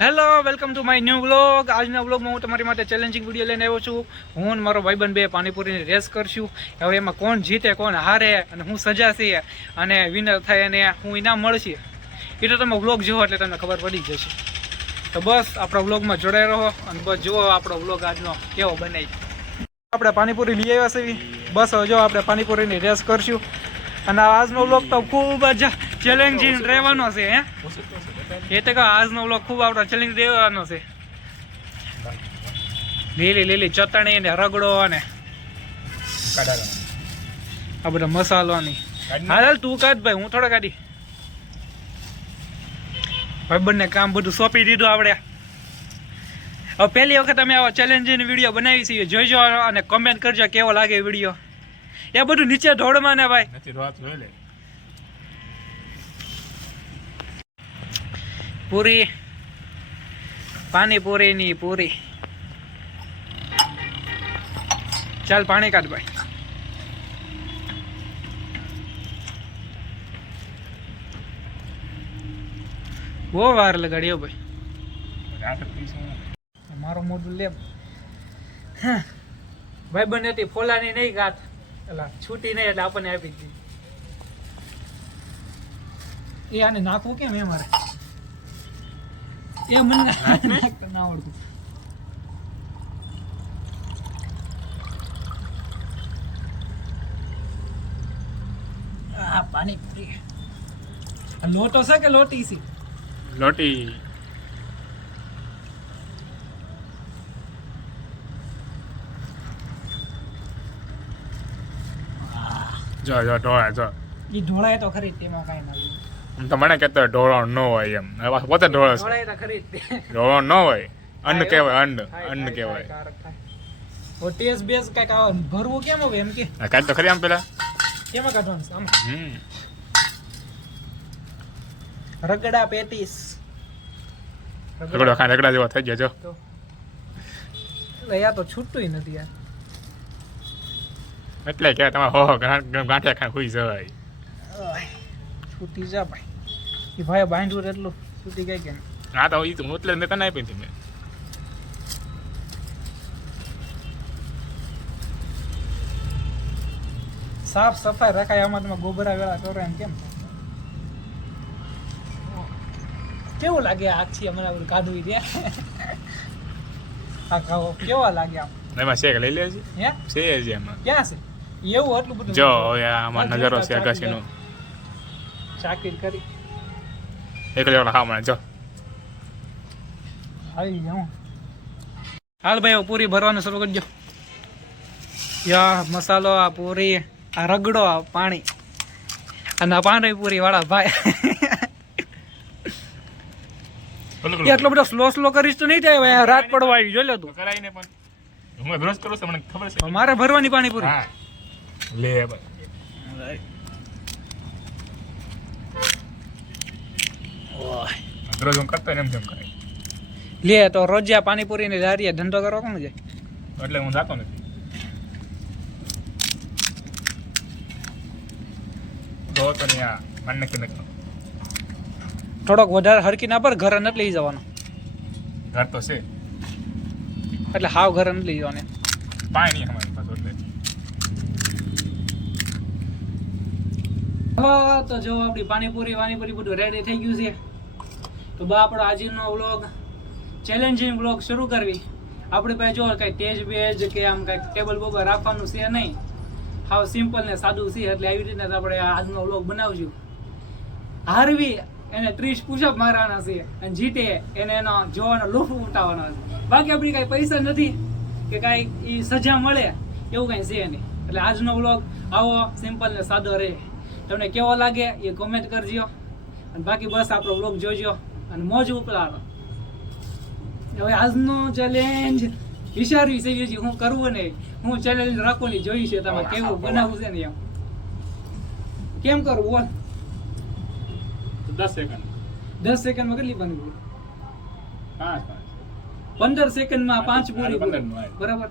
Hello, welcome to my new vlog. આજના વ્લોગમાં હું તમારી માટે ચેલેન્જિંગ વિડીયો લઈને આવ્યો છું. હું અને મારો ભાઈબંધ બે પાણીપુરીની રેસ કરશું. હવે એમાં કોણ જીતે, કોણ હારે અને હું સજા છે અને વિનર થાય અને હું ઇનામ મળશે, એ તો તમે વ્લોગ જુઓ એટલે તમને ખબર પડી જશે. તો બસ આપણા વ્લોગમાં જોડાઈ રહો અને બસ જુઓ આપણો વ્લોગ આજનો કેવો બનાવી. આપણે પાણીપુરી લઈ આવ્યા છીએ. બસ હવે જો આપણે પાણીપુરીની રેસ કરશું અને આજનો વ્લોગ તો ખૂબ જ ચેલેન્જિંગ રહેવાનો છે. એ તો કહો આજનો વ્લોગ ખૂબ આપણો ચેલેન્જ રહેવાનો છે. લીલી લીલી ચટણી ને રગડો અને આ બધા મસાલોની. હાલ તું કાઢ ભાઈ, હું થોડા કાઢી. ભાઈબંધને કામ બધું સોંપી દીધું આપણે. હવે પહેલી વખત અમે આવા ચેલેન્જિંગ વિડીયો બનાવી છીએ, જોઈજો અને કમેન્ટ કરજો કેવો લાગે વિડીયો. એ બધું નીચે ઢોળમાં ને ભાઈ. પૂરી, પાણીપુરીની પૂરી. ચાલ પાણી કાઢ ભાઈ. બહુ વાર લગાડ્યો ભાઈ. મારો મોઢું લે ભાઈ. બને હતી ફોલાની નહીં ગાત, એટલે છૂટી નહીં એટલે આપણને આપી દીધી. એ આને નાખવું કેમ એ મારે? એ મને નાખતા ના આવડતું. આ પાણીપુરી લોટો છે કે લોટી છે? લોટી. જો જો ઢોળા જો. એ ઢોળાય તો ખરી, તેમાં કાંઈ ના. આમ તો મને કહેતો ઢોળો ન હોય એમ. હવે પોતે ઢોળો છે. ઢોળાય તો ખરી. ઢોળો ન હોય, અન્ન કહેવાય. અન્ન કહેવાય. ઓ ટેસ્ટ બેસ કાંઈક આવે ભરવું કેમ હવે એમ કે કાઢ તો ખરી આમ પેલા. કેમાં કાઢવાનું છે? આમાં રગડા પેટીસ. રગડો ખાને રગડા જેવો થઈ ગયો જો. યાર તો છૂટતું નથી યાર. એટલે કે તમે હો ગાંઠિયા ખાને ખુઈ જવાય. છૂટી જા ભાઈ. એ ભાઈ બાંધવું એટલું છૂટી ગઈ કેમ? હા તો ઈ તો હું એટલે મેં તને આપી હતી. મેં સાફ સફાઈ રખાય. આમાં તમે ગોબરા વેળા કરો એમ કેમ? કેવું લાગે આખી અમારા બધું કાઢવી દે. આ ખાઓ કેવા લાગે આમ? એમાં શેક લઈ લેજે. હે છે જ એમાં. ક્યાં છે એવું આટલું બધું? જો આમાં નજારો છે અગાસીનો. ચાકરી કરી એક લેવલ હા મને જો. આવી જાઉં. હાલ ભાઈ પૂરી ભરવાનું શરૂ કરજો. યા મસાલો, આ પૂરી, આ રગડો, આ પાણી અને આ પાણીપુરી વાળા ભાઈ. એટલો બધો સ્લો કરીશ તો નહીં થાય. રાત પડવા આવી જોઈ લે તું. કરાય ને પણ હું બ્રશ કરું છું, મને ખબર છે. મારે ભરવાની પાણીપુરી. હા લે ભાઈ. રોજ હું કરતો ને એમ જેમ કરે. લે તો રોજ આ પાણીપુરી ને લારીએ ધંધો કરવા કોણ જાય? એટલે હું જાતો નથી. તો ને આ મને કે નકો થોડોક વધારે હરકી ના પર ઘરે નથી લઈ જવાનો. ઘર તો છે એટલે હાવ ઘરે નથી લઈ જવાનું. પાણી નહીં અમારી પાસે એટલે. હા તો જો આપણી પાણીપુરી બધું રેડી થઈ ગયું છે. તો બા આપણો આજનો વ્લોગ ચેલેન્જિંગ વ્લોગ શરૂ કરવી. આપણી પાસે જો કઈ તેજ બેજ કે આમ કઈ ટેબલ બોબર રાખવાનું છે નહીં. હાવ સિમ્પલ ને સાદું છે. એટલે આવી રીતે આપણે આજનો વ્લોગ બનાવશું. હારવી એને 30 પુશઅપ મારવાના છે અને જીતે એને એનો જોવાનો લુફ્ત ઉઠાવવાનો છે. બાકી આપણી કઈ પૈસા નથી કે કઈ ઈ સજા મળે એવું કઈ છે નહીં. એટલે આજનો વ્લોગ આવો સિમ્પલ ને સાદો રહે. તમને કેવો લાગે એ કોમેન્ટ કરજો અને બાકી બસ આપણો વ્લોગ જોજો અને મોજ ઉપરાળો. હવે આજનો ચેલેન્જ વિચારવી છે કે હું કરવું નહીં, હું ચેલેન્જ રાખવું નહીં. જોઈ છે તમે કેવું બનાવવું છે ને એમ કેમ કરવું બોલ. 10 સેકન્ડ. 10 સેકન્ડમાં કેટલી પાણીપુરી? 15 સેકન્ડમાં 5 પૂરી. બરાબર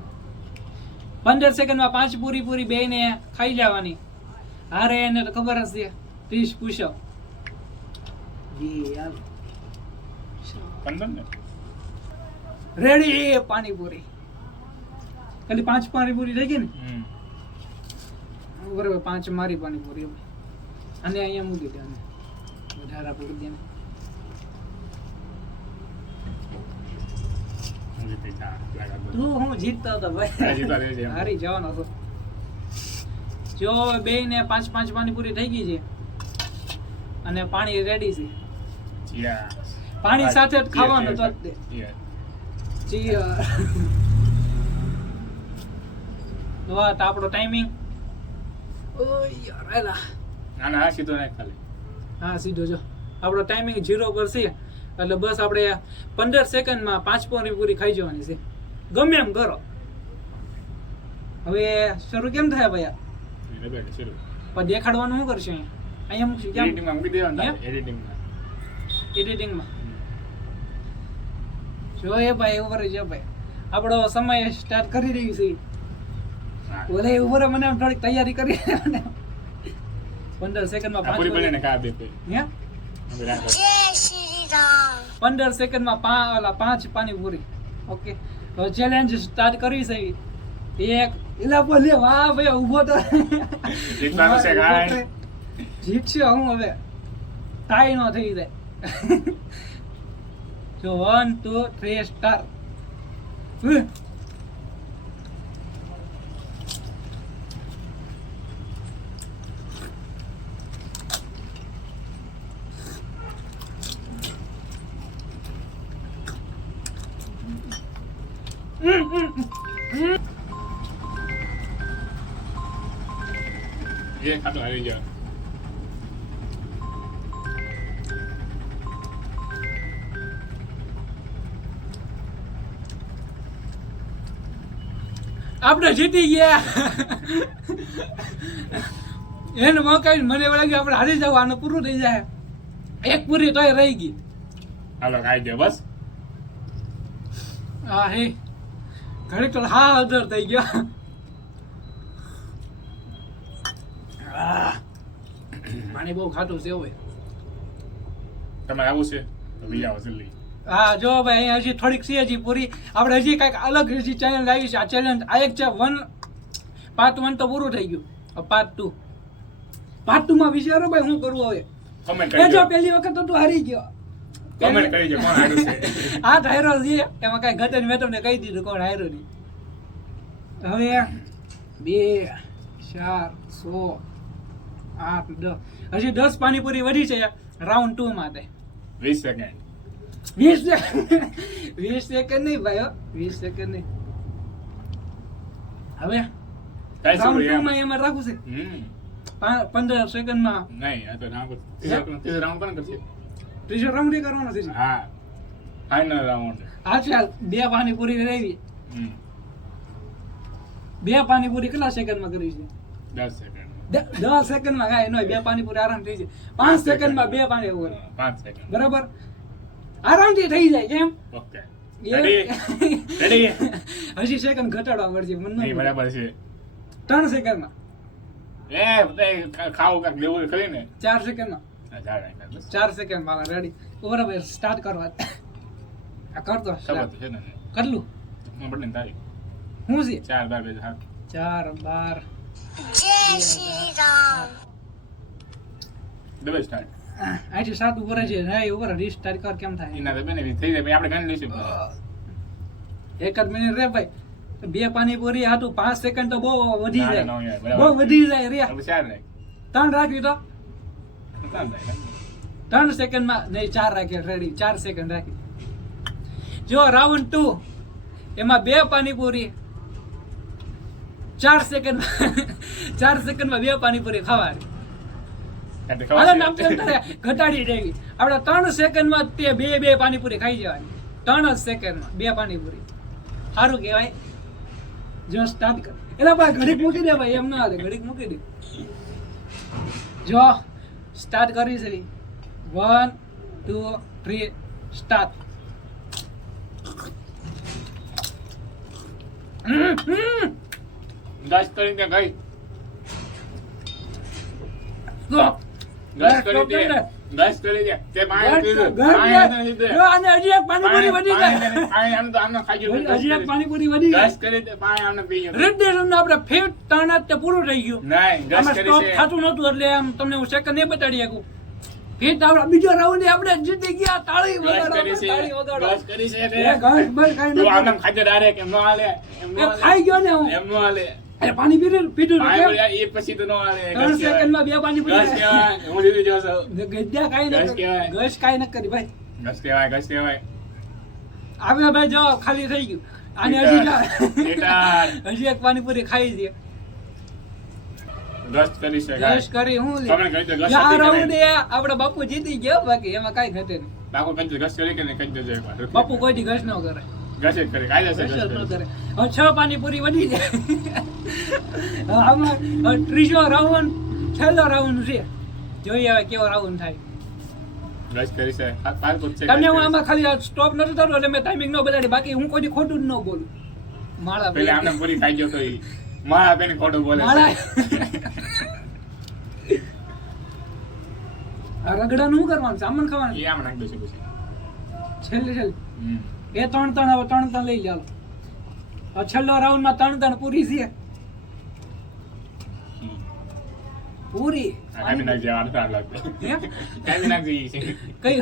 15 સેકન્ડમાં 5 પૂરી બેને ખાઈ જવાની. હારે એને તો ખબર જ છે 30 પુશઅપ. જી યાર 15 ને રેડી પાણીપુરી ખાલી 5 પાણીપુરી થઈ ગઈ ને બરાબર 5 મારી પાણીપુરી અને અહીંયા મૂકી દે અને વધારા પૂરી દે તું હું જીતતો હતો ભાઈ હારી જવાનો હતો જો બે ને 5 પાણીપુરી થઈ ગઈ છે અને પાણી રેડી છે પાણી સાથે જ ખાવાનું તો આપણો ટાઈમિંગ હા સીધો જો આપણો ટાઈમિંગ 0 પર છે એટલે બસ આપણે 15 સેકન્ડમાં 5 પાણીપુરી ખાઈ જવાની છે ગમે એમ કરો હવે શરૂ કેમ થાય ભાઈ પણ દેખાડવાનું શું કરશે અહીંયા એડિટિંગમાં જો એ ભાઈ ઉપર જો ભાઈ આપણો સમય સ્ટાર્ટ કરી રહ્યું છે ઓલે ઉપર મને થોડીક તૈયારી કરી 15 સેકન્ડમાં 5 15 સેકન્ડમાં 5 પાણીપુરી ઓકે તો ચેલેન્જ સ્ટાર્ટ કરી છે એક એલા બોલે વાહ ભાઈ ઊભો તો જીતશે હું હવે ટાઈ નો થઈ જાય જો 1 2 3 સ્ટાર્ટ ये खातो हारी जा આપણે જીતી ગયા એને મોકા મને એવું લાગ્યું આપણે હારી જાવ આનું પૂરું થઈ જાય એક પૂરી તોય રહી ગઈ હાલો ખાઈ જાવ બસ હા હે ઘડીક તો હા અધર થઈ ગયો પાણી બહુ ખાટું છે હોય તમારે આવું છે તો બી આવો જલ્દી હા જો ભાઈ અહીંયા હજી થોડીક છે હજી પૂરી આપણે હજી કઈક અલગ હજી ચેલેન્જ આવી છે આ ચેલેન્જ આ એક છે પાર્ટ 1 તો પૂરું થઈ ગયું પાર્ટ 2 માં વિચારો ભાઈ હું કરવું હવે કમેન્ટ એ કરજો જો પહેલી વખત તો તું હારી ગયો કમેન્ટ કરજો કોણ હાર્યું છે આ હાયરો છે એમાં કઈ ઘટે મેં તમને કહી દીધું કોણ હાયરો નહીં હવે 2 4 6 8 10 હજી 10 પાણીપુરી વધી છે રાઉન્ડ 2 માટે 20 સેકન્ડ 20 સેકન્ડ નહીં ભાઈ 20 સેકન્ડ નહીં હવે રાઉન્ડ 2 માં એમાં રાખવું છે 15 સેકન્ડમાં નહીં આ તો રાઉન્ડ રાઉન્ડ પણ કરશે ત્રીજો રાઉન્ડ કરવાનો છે હા ફાઇનલ રાઉન્ડ હા ચાલ 2 પાણીપુરી રહેવી 2 પાણીપુરી કેટલા સેકન્ડમાં કરી છે 10 સેકન્ડ 10 સેકન્ડમાં કાંઈ નહીં 2 પાણીપુરી આરામ થઈ જાય 5 સેકન્ડમાં 2 પાણીપુરી 5 સેકન્ડ બરાબર આરામથી થઈ જાય કેમ ઓકે રેડી હજી સેકન્ડ ઘટાડવા પડશે મને નહીં બરાબર છે 3 સેકન્ડમાં એ ખાવું કાક લેવું કરીને 4 સેકન્ડમાં 4 સેકન્ડમાં રેડી બરાબર સ્ટાર્ટ કરવા આ કરતો ખબર છે ને કેટલું બટન તારી હું છે 4 12 4 12 જય શ્રી રામ ડબલ સ્ટાર્ટ આથી 7 ઉપર છે નહીં ઉપર રીસ્ટાર્ટ કર કેમ થાય એના તો બેને થઈ જાય આપણે ગણ લઈશું એક જ મિનિટ રે ભાઈ 2 પાણીપુરી હાટું 5 સેકન્ડ તો બહુ વધી ના, જાય ના, ના, બરાબર. બહુ વધી જાય રે આપણે 4 રાખ 3 રાખી તો 3 3 સેકન્ડમાં નહીં 4 રાખી રેડી 4 સેકન્ડ રાખી જો રાઉન્ડ 2 એમાં 2 પાણીપુરી 4 સેકન્ડમાં 2 પાણીપુરી ખાવાની હાલો નામ તેમ તારે ઘટાડી દેવી આપણે 3 સેકન્ડમાં તે 2 પાણીપુરી ખાઈ જવાની 3 સેકન્ડમાં 2 પાણીપુરી સારું કહેવાય જો સ્ટાર્ટ કર એલા ભાઈ ઘડીક મૂકી દે ભાઈ એમ ના હાલે ઘડીક મૂકી દે જો સ્ટાર્ટ કરી છે 1 2 3 સ્ટાર્ટ ગસ કરી દે ગઈ સ્ટોપ ગસ કરી દે ગસ કરી દે તે પાણી પીધું ઘર પાણી નથી પીધું. જો આને હજી એક પાણીપુરી વધી ગઈ. પાણી આમ તો આમને ખાઈ ગયું હજી એક પાણીપુરી વધી ગસ ગઈ. કરી દે પાણી આમને પી ગયું રેડિયેશનનો આપણે ફેટ તાણાત તે પૂરું થઈ ગયું. નહીં ગસ આમાં કરી સ્ટોપ છે થતું નહોતું એટલે આમ તમને હું સેકન્ડ નહીં બતાડી શકું. ફેટ આપણે બીજો રાઉન્ડ આપણે જીતી ગયા. તાળી ગસ વગાડો, કરી છે તાળી વગાડો. ગસ કરી છે એ ઘસ બસ કાંઈ તું નથી. આમને ખાઈ ડાયરેક્ટ એમ નો હાલે એમ નો એ હાલે ખાઈ ગયો ને હું. એમ નો હાલે અરે પાણી પીધું પીધું પાણી કેમ? પીધું, એ પછી તો નો હાલે 3 ગસ સેકન્ડમાં 2 પાણીપુરી. ગસ કહેવાય હું જીતી ગયો છું ગદ્યા કાંઈ ન ઘસ કરી. કહેવાય. ઘસ કાંઈ ન કરી ભાઈ. ગસ કહેવાય આવે ભાઈ જો ખાલી થઈ ગયું. આને હજી હીટર. હજી એક પાણીપુરી ખાઈ છે. ગસ કરી છે ગેસ કરી હું લે. તમે કહી દો ગસ આ કરી કે રાઉન્ડ નહીં? એ આપડે બાપુ જીતી ગયો બાકી એમાં કાંઈ ઘટે નહીં. બાપુ કહી દો ગસ કરી કે નહીં કહી દેજો એકવાર. બાપુ કોઈ દી ઘસ ન કરે. ગસ જ કરે કાયદેસર ઘસ ગસ ન કરે. કરે. હવે 6 પાણીપુરી વધી જાય. આમાં ત્રીજો રાઉન્ડ છેલ્લો રાઉન્ડ છે. જોઈએ હવે કેવો રાઉન્ડ થાય. ગસ કરી છે પાલપુર છે તમને હું આમાં ખાલી સ્ટોપ નથી થતો એટલે મેં ટાઈમિંગ ન બતાડી. બાકી હું કોઈ દી ખોટું જ ન બોલું. માળા પેલા આમને પૂરી ખાઈ ગયો તો ઈ મારા બેન ખોટું બોલે માળા છે આ રગડાનું શું કરવાનું? સામાન ખાવાનું ઈ આમ નાખી દે છે પછી છેલ્લે છેલ્લે હમ. એ 3 હવે 3 લઈ લો. હવે છેલ્લો રાઉન્ડ માં 3 પૂરી છે. પૂરી આ કાપી નાખજે આ નથી આડ લાગતો હે? કાપી નાખજે ઈ છે કઈ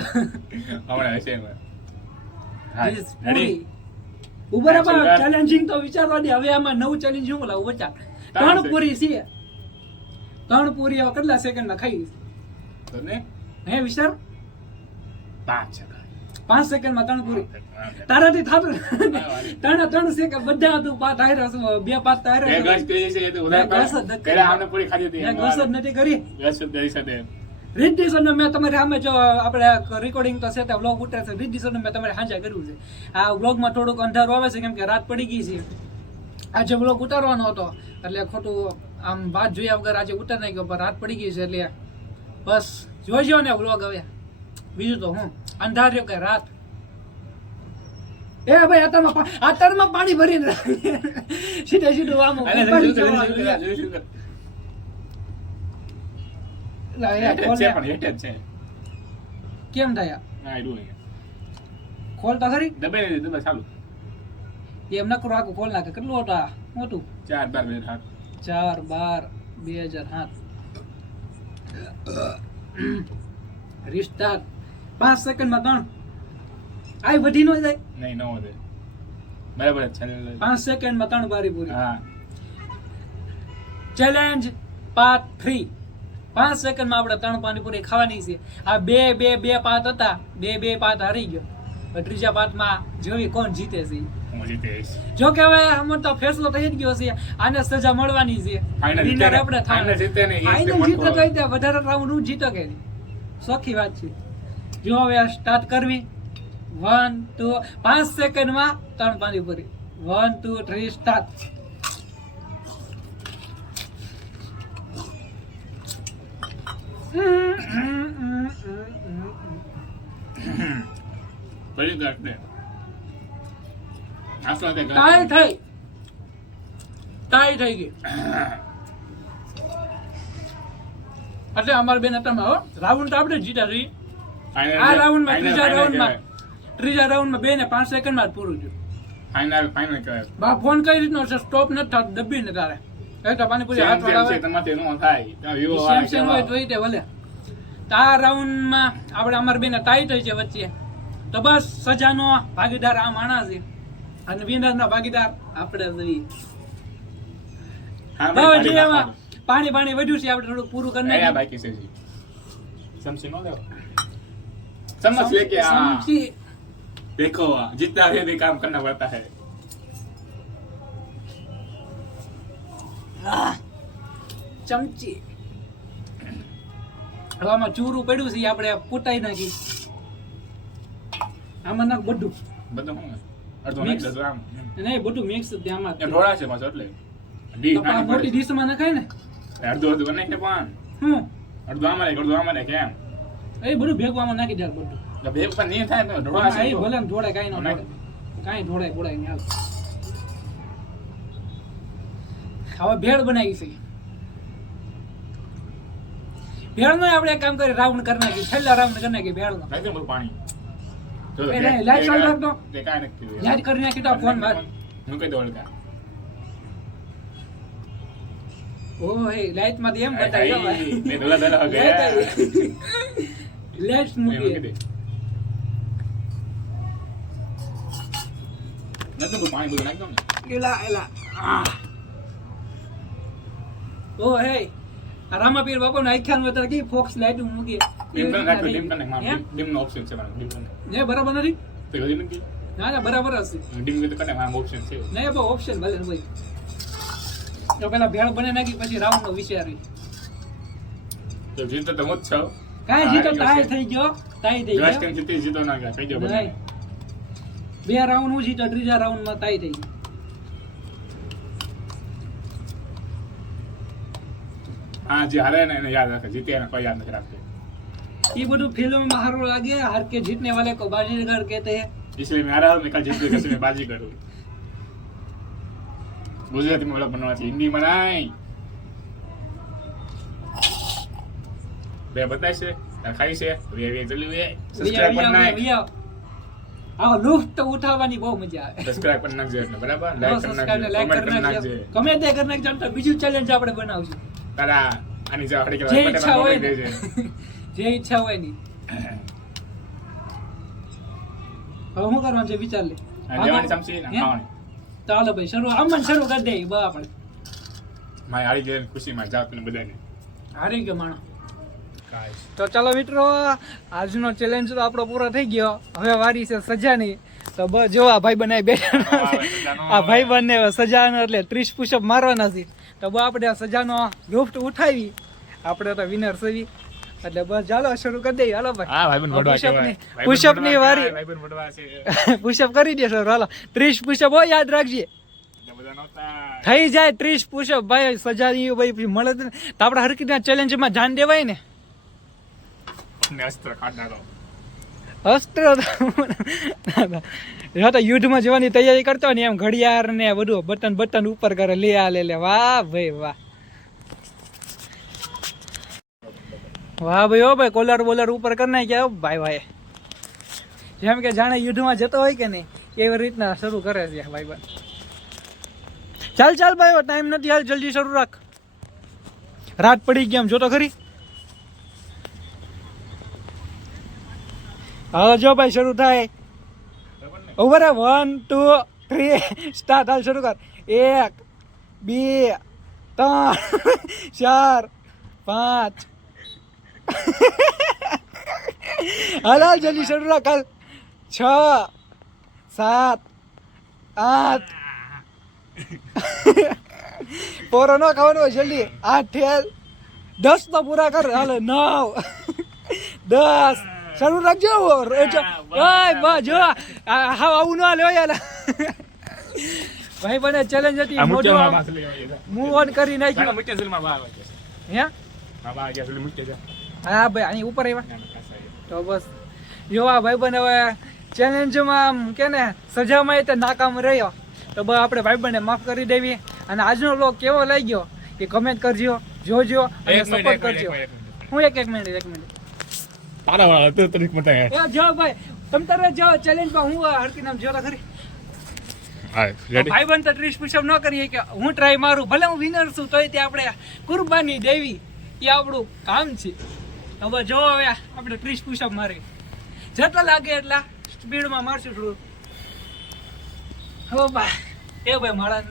હમણાં હશે એમાં હા Yes, રેડી પૂરી ઉભા રહો Actual વાત. ચેલેન્જિંગ તો વિચારવા દે. હવે આમાં નવું ચેલેન્જ શું લાવું બચા? 3 છે. પૂરી છે. 3 પૂરી હવે કેટલા સેકન્ડમાં ખાઈ? તો ને હે વિચાર 5 છે 5 સેકન્ડમાં 3 પૂરી. તારાથી થતું ત્રણ સેકન્ડ બધા તું પાત હાર્યો છું. 2 પાત તો બે હાર્યો ગસ છું. કરી છે એ તો બે ઉધાર ગસ જ નથી પેલા આમને પૂરી ખાધી હતી મેં ઘસ જ નથી કરી. ગસ જ કરી સાથે રિદ્ધિસરને મેં તમારે સામે જો આપણે રેકોર્ડિંગ તો છે તે વ્લોગ ઉતરે છે. રિદ્ધિસરને મેં તમારે સાંજે કર્યું છે. આ વ્લોગમાં થોડુંક અંધારું આવે છે કેમ કે રાત પડી ગઈ છે. આજે વ્લોગ ઉતારવાનો હતો એટલે ખોટું આમ વાત જોયા વગર આજે ઉતાર નહીં ગયો પણ રાત પડી ગઈ છે એટલે બસ જોઈજો ને વ્લોગ હવે. બીજું તો હું અંધાર્યો કે રાત. એ ભાઈ અત્યારમાં પાણી ભરીને સીધે સીધું આમ અરે ઉપાડી જોયું જવાનું. જોયું લા, યાર, હેઠ જ ખોલ છે ને. પણ હેઠ જ છે કેમ થાય હા એ ડું ખોલ તો ખરી દબાઈ ચાલુ એમ ન કરો આખું ખોલ નાખે. કેટલું હતું આ? મોટું 4 12 હાથ 4/12/2007 રિસ્ટાર્ટ 5 સેકન્ડમાં 3 આઈ વધી નો જાય. નહીં ન વધે બરાબર જ છે 5 સેકન્ડમાં 3 બારી પૂરી. હા ચેલેન્જ પાર્ટ 3. 5 સેકન્ડમાં આપણે 3 પાણીપુરી ખાવાની છે. આ બે પાત હતા. બે પાત હારી ગયો. હવે ત્રીજા પાતમાં જોવી કોણ જીતે છે. હું જીતીશ જો કે હવે આમાં તો ફેસલો થઈ જ ગયો છે. આને સજા મળવાની છે. Final Winner જીતે ને. આપણે Final જીતે ને, એ Final છે જીતે મોટો. તો ત્યાં વધારે રાઉન્ડ હું જીતો કે નહીં. સોખી વાત છે. જો હવે સ્ટાર્ટ કરવી 1 2 5 સેકન્ડમાં 3 પાણીપુરી 1 2 3 સ્ટાર્ટ. કરી દે એટલે આસવા દે ટાઈ થઈ ગઈ. એટલે અમારે બેન હતા રાઉન્ડ તો આપણે જ જીત્યા છીએ. આ રાઉન્ડમાં ત્રીજા રાઉન્ડમાં 2 ને 5 સેકન્ડમાં જ પૂરું થયું. ફાઇનલ કરે બા ફોન કઈ રીતનો છે સ્ટોપ નથી થતો દબી ને તારે એટલે પાણીપુરી હાથ સેમ વળાવે છે તમારે નો થાય ત્યાં વિવો સેમ સેમ હોય તો તે ભલે. તો આ રાઉન્ડમાં આપણે અમારે બેને ટાઈ થઈ છે વચ્ચે. તો બસ સજાનો ભાગીદાર આ માણસ છે અને વિનરનો ભાગીદાર આપણે છીએ. હવે જે એમાં પાણી વધ્યું છે આપણે થોડું પૂરું કરી આયા નાખીએ. બાકી છે જી સમસી નો લેવો समझ ले क्या સમજી. देखो जितना भी काम करना पड़ता है ચમચી હવે આમાં ચૂરું પડ્યું છે ઈ આપણે કૂટાઈ નાખી. આમાં નાખ બધું બધું હું અડધો Mix. નાખ દો આમ નહીં બધું મિક્સ આમાં એ ઢોળા છે પાછો એટલે ડી તો આ મોટી ડીશમાં નખાય ને અડધો અડધો નાખ ને પણ હું અડધો આમાં કેમ એ બધું ભેગું આમાં નાખી દે બધું. તો બે પણ નહીં થાય તો ઢોળા છે એ તો. ભલે ને ઢોળાય કાંઈ ન નાખ. ઢોળાય કાંઈ ઢોળાય બોળાય નહીં હાલ. હવે ભેળ બનાવી છે ભેળનો આપણે એક કામ કરી રાઉન્ડ કરી નાખી, છેલ્લા રાઉન્ડ કરી નાખી ભેળનો. નાખી દે બધું પાણી. જો એ નહીં, લાઈટ ચાલુ રાખતો. તે કાંઈ નથી થયું. યાદ કરી નાખી તો ફોન માં. મૂકી દો હલકા. ઓ હે લાઈટ માંથી એમ હાય, બતાવ્યો હાય. ભાઈ. મેં ધોલા ધોલા ગયા. લાઈટ મૂકી મૂકી. દે. નથી બધું પાણી બધું નાખી દો ને. એલા ઓ હે રામાપીર બાપુ ના આખ્યાન વતર કી ફોક્સ લાઈટ મૂકી. ડીમ કરીને નાખો, ડીમ કરીને નાખ. હે? ડીમનો option છે મારા, ડીમ કરીને. ને બરાબર નથી. તે હજી નથી? ના બરાબર હશે. ડીમ કરીને કરીને મારા option છે. નહીં બહુ ઓપ્શન ભલે ને ભાઈ. તો પેલા ભેળ બને નાખી પછી રાઉન્ડ નો વિચારી. તો જીતો તો હું જ છું. કાંઈ જીતો તાય થઈ ગયો, તાય થઈ લાસ્ટ ગયો. ટાઈમ જીતી જીતો ના ગયા. કહી દો બધા. નહીં. બે રાઉન્ડ હું જીતો, ત્રીજા રાઉન્ડ માં તાય થઈ ગયો. હા, જે હારે ને એને યાદ રાખે, જીતે એને કોઈ યાદ નથી રાખતું. ये બધું फिल्म में हारो लागे, हार के जीतने वाले को बाजीगर कहते हैं. इसलिए मैं हारा हूँ, मैं कल जीत गई, कैसे मैं बाजी करूँ. गुजराती में व्लॉग बनवा चाहिए, हिंदी बनाई. બે બતાય છે, ખાઈ છે, વે જલ્દી વે સબસ્ક્રાઇબ કરી નાખ. આવો લુફ્ટ તો ઉઠાવવાની બહુ મજા આવે. સબસ્ક્રાઇબ કરી નાખજો એટલે બરાબર, લાઈક કરી સબસ્ક્રાઇબ ને નાખજો, લાઈક કમેન્ટ કરી કરી નાખજો. નાખજો. ગમે તે કરી નાખજો તો બીજું ચેલેન્જ આપણે બનાવશું. તારા આની જે હડી જે કે ઈચ્છા હોય ને. દેજે. જે ઈચ્છા હોય ની. હવે શું કરવાનું છે વિચાર લે. આ લેવાની ચમચી ના હે? ખાવાની. ચાલો ભાઈ શરૂ અમન શરૂ કરી દઈએ બા આપણે. મારી હારી ગઈ ખુશીમાં જાવ તને બધાને. હારી ગયો માણો. ગાઈસ તો ચાલો મિત્રો, આજનો ચેલેન્જ તો આપણો પૂરો થઈ ગયો. હવે વારી છે સજાની. તો બસ જો આ ભાઈ બનાવી બેઠા આ ભાઈ બંને સજાનો એટલે 30 પુશઅપ મારવાના છે. તો બસ આપણે આ સજાનો લુફ્ટ ઉઠાવી, આપણે તો વિનર સવી. એટલે બસ ચાલો શરૂ કરી દઈએ. હાલો ભાઈ. હા ભાઈબંધ વડવા પુશઅપની કહેવાય. પુશઅપની વારી ભાઈબંધ વડવા છે. પુશઅપ કરી દેશો. હાલો 30 પુશઅપ હોય, યાદ રાખજે. એટલે બધા નહોતા. થઈ જાય 30 પુશઅપ ભાઈ. સજાની ભાઈ મળે તો આપણે હરકીના ચેલેન્જમાં જાન દેવાય ને. ને અસ્ત્ર કાઢનારો. અસ્ત્ર જો તો યુદ્ધમાં જવાની તૈયારી કરતો ને એમ ઘડિયાળ ને બધું બટન ઉપર કરે. લે આ લે વાહ ભાઈ વાહ, વાહ ભાઈ. ઓ ભાઈ કોલર બોલર ઉપર કરી નાખ્યા ભાઈ ભાઈ. જેમ કે જાણે યુદ્ધમાં જતો હોય કે નહીં એવી રીતના શરૂ કરે છે ભાઈ ભાઈ. ચાલ ભાઈ ટાઈમ નથી, હાલ જલ્દી શરૂ રાખ. રાત પડી ગઈ એમ જોતો ખરી. હવે જો ભાઈ શરૂ થાય. ઉભા રે 1 2 3 સ્ટાર્ટ. હાલ શરૂ કર. 1 2 3 4 5 હાલ જલ્દી શરૂ રાખ. હાલ 6 7 8 પોરો નો ખાવાનો હોય જલ્દી. 8 ઠેલ 10 તો પૂરા કર. હાલ 9 10 શરૂ રાખજો. બસ જો હા આવું ન લ્યો યાર. ભાઈ બને ચેલેન્જ હતી, મોઢું મૂવ ઓન કરી નાખ્યું. મુખ્ય જલમાં બહાર આવે છે. હે હા બહાર ગયા જલ્દી મુખ્ય જા. હા ભાઈ આની ઉપર આવ્યા. તો બસ જો આ ભાઈ બને હવે ચેલેન્જમાં આમ કે ને સજામાં તે નાકામ રહ્યો. તો બસ આપણે ભાઈ બને માફ કરી દેવી. અને આજનો વ્લોગ કેવો લાગ્યો એ કમેન્ટ કરજો, જોજો અને સપોર્ટ કરજો. હું એક મિનિટ તારા વાળા તો તરીક મતા એ જો ભાઈ તમ તારે જો ચેલેન્જમાં હું હરકી નામ જોતા ખરી. હા રેડી. ભાઈ બન તો 30 પુશઅપ ન કરીએ કે હું ટ્રાય મારું, ભલે હું વિનર છું તોય તે આપણે કુરબાની દેવી એ આપણું કામ છે. તો બસ જો હવે આપણે 30 પુશઅપ મારી જેટલા લાગે એટલા સ્પીડમાં મારશું થોડું. હો ભાઈ એ ભાઈ મારા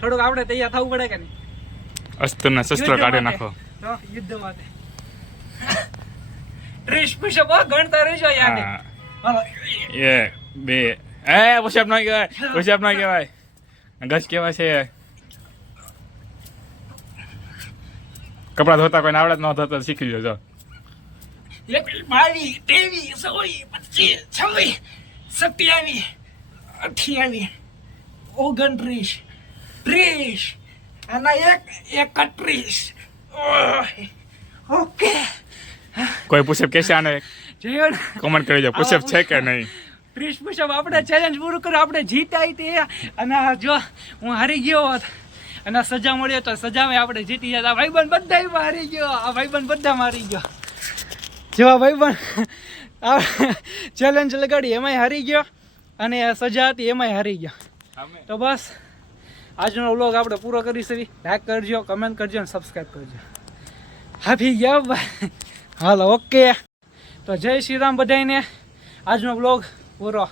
થોડુંક આપણે તૈયાર થવું પડે કે નહીં. અસ્ત્રના શસ્ત્ર કાઢી નાખો. તો યુદ્ધ માટે 30 પુશઅપ ગણતા રહેજો યાર. હાલો એ બે એ પુશઅપ ન કહેવાય, પુશઅપ ન કહેવાય, ગજ કહેવાય છે. કપડા ધોતા કોઈને આવડે ન ધોતા શીખી જજો. 22 23 26 27 28 29 30 અને 31. ઓકે કોઈ પુશઅપ કહેશે આને જયો કોમેન્ટ કરી દો પુશઅપ છે કે નહીં. 30 પુશઅપ આપણે ચેલેન્જ પૂરું કર્યું, આપણે જીતાઈ તે. અને જો હું હારી ગયો હોત અને સજા મળીએ તો સજામાં આપણે જીતી ગયા. આ ભાઈબંધ બધા મારી ગયો, આ ભાઈબંધ બધા મારી ગયો. જેવા ભાઈબંધ આ ચેલેન્જ લગાડી એમાંય હારી ગયો અને સજા હતી એમાંય હારી ગયો. તો બસ આજનો વ્લોગ આપણે પૂરો કરીશું. લાઈક કરજો, કમેન્ટ કરજો અને સબસ્ક્રાઈબ કરજો. હાફી ગયા ભાઈ. હાલો ઓકે, તો જય શ્રી રામ બધાને. આજનો વ્લોગ પૂરો.